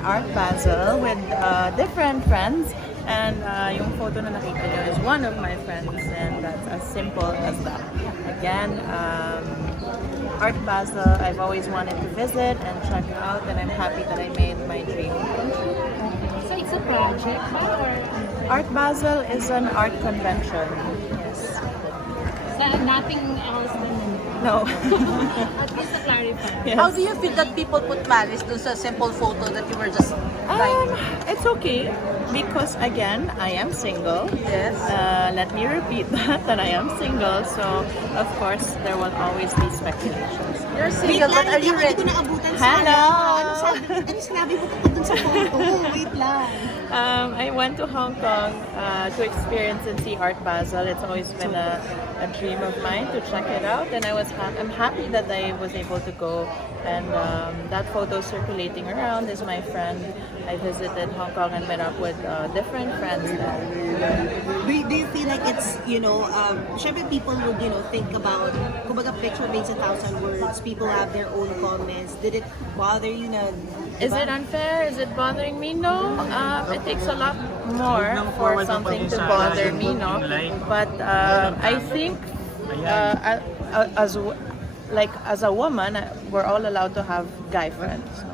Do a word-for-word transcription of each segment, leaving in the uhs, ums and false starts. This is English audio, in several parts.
Art Basel with uh, different friends. And uh, yung photo na nakita nyo is one of my friends, and that's as simple as that. Again, um, Art Basel, I've always wanted to visit and check out, and I'm happy that I made my dream come true. So it's a project ba, or Art Basel is an art convention. Yes. sa nothing else than No. at least to clarify. Yes. How do you feel that people put malice dun sa simple photo that you were just Um, writing? it's okay because again, I am single. Yes. Uh, let me repeat that, that I am single. So of course, there will always be speculations. You're Wait single, but lang, are hindi you ako ready? hindi ko naabutan sa Hello! Ano sabi, ano sinabi mo tungkol dun sa photo? Wait lang. Um, I went to Hong Kong uh, to experience and see Art Basel. It's always been a, a dream of mine to check it out, and I was ha- I'm happy that I was able to go. And um, that photo circulating around is my friend. I visited Hong Kong and met up with uh, different friends there. Do you, do you feel like it's, you know, um, syempre people would, you know, think about, kumbaga picture makes a thousand words, people have their own comments. Did it bother you na, Is diba? it unfair? Is it bothering me? No. Um, it takes a lot more for something to bother me, no. But um, I think uh, a- a- as w- like as a woman, uh, we're all allowed to have guy friends. So.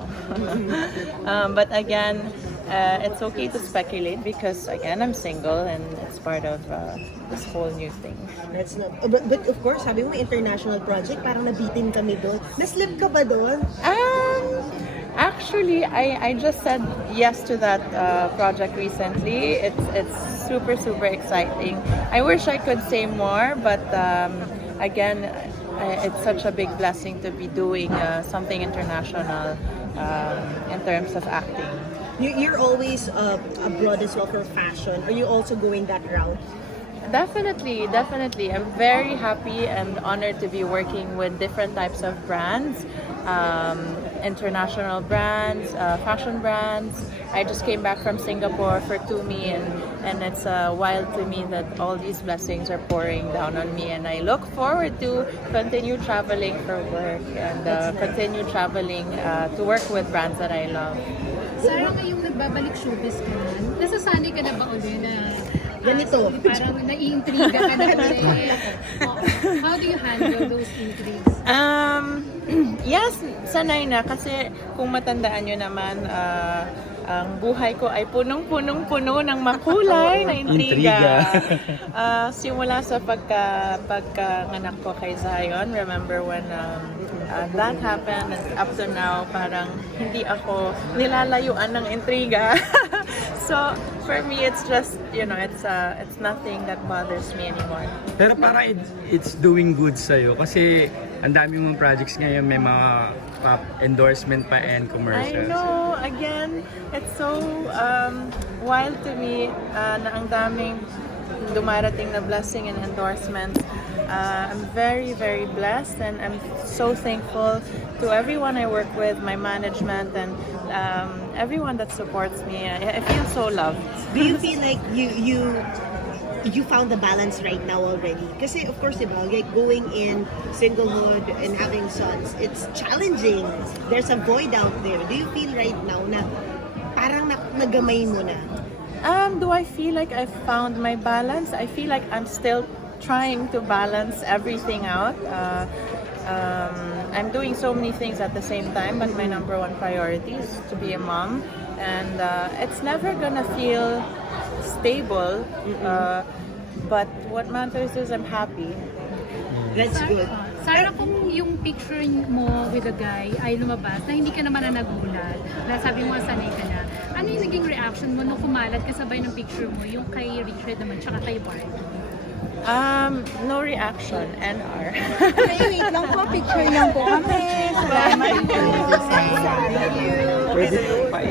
um, but again, uh, it's okay to speculate because again, I'm single and it's part of uh, this whole new thing. That's not, oh, but, but of course, sabi mo international project, parang nabitin kami doon. Naslip ka ba doon? Um, actually, I, I just said yes to that uh, project recently. It's it's super super exciting. I wish I could say more, but um, again, I, it's such a big blessing to be doing uh, something international um, in terms of acting. You, you're always uh, abroad as well for fashion. Are you also going that route? Definitely, definitely. I'm very happy and honored to be working with different types of brands, um, international brands, uh, fashion brands. I just came back from Singapore for Tumi, and, and it's uh, wild to me that all these blessings are pouring down on me. And I look forward to continue traveling for work and uh, continue traveling uh, to work with brands that I love. Sarah, ngayong nagbabalik showbiz ka na, nasasanay ka na ba ulit na Ganito. parang naiintriga ka na ulit? Oh, how do you handle those intrigues? Um, yes, sanay na kasi kung matandaan nyo naman, ah, ang buhay ko ay punong-punong-puno ng makulay na intriga. Ah, simula sa pagka, pagkanganak ko kay Zion, remember when um, uh, that happened, and up to now, parang hindi ako nilalayuan ng intriga. So, for me, it's just, you know, it's uh, it's nothing that bothers me anymore. Pero para it, it's doing good sa'yo kasi ang dami mong projects ngayon, may mga pop endorsement pa and I commercials. know, again, it's so um, wild to me uh, na ang daming dumarating na blessing and endorsements. Uh, I'm very, very blessed, and I'm so thankful to everyone I work with, my management, and um, everyone that supports me. I, I feel so loved. Do you feel like you you you found the balance right now already? Kasi of course, diba, like going in singlehood and having sons, it's challenging. There's a void out there. Do you feel right now na parang na, nagamay mo na? Um, do I feel like I've found my balance? I feel like I'm still trying to balance everything out. Uh, um, I'm doing so many things at the same time, but my number one priority is to be a mom. And uh, it's never gonna feel stable, uh, but what matters is I'm happy. That's good. Sarah, kung yung picture mo with a guy ay lumabas na hindi ka naman na nagulat, na sabi mo sanay ka na, ano yung naging reaction mo nung kumalat kasabay ng picture mo, yung kay Richard naman, tsaka kay Bart? Um, no reaction, N R. Ay, wait lang po, picture lang po kami. Salamat po. Thank you. Pwede pa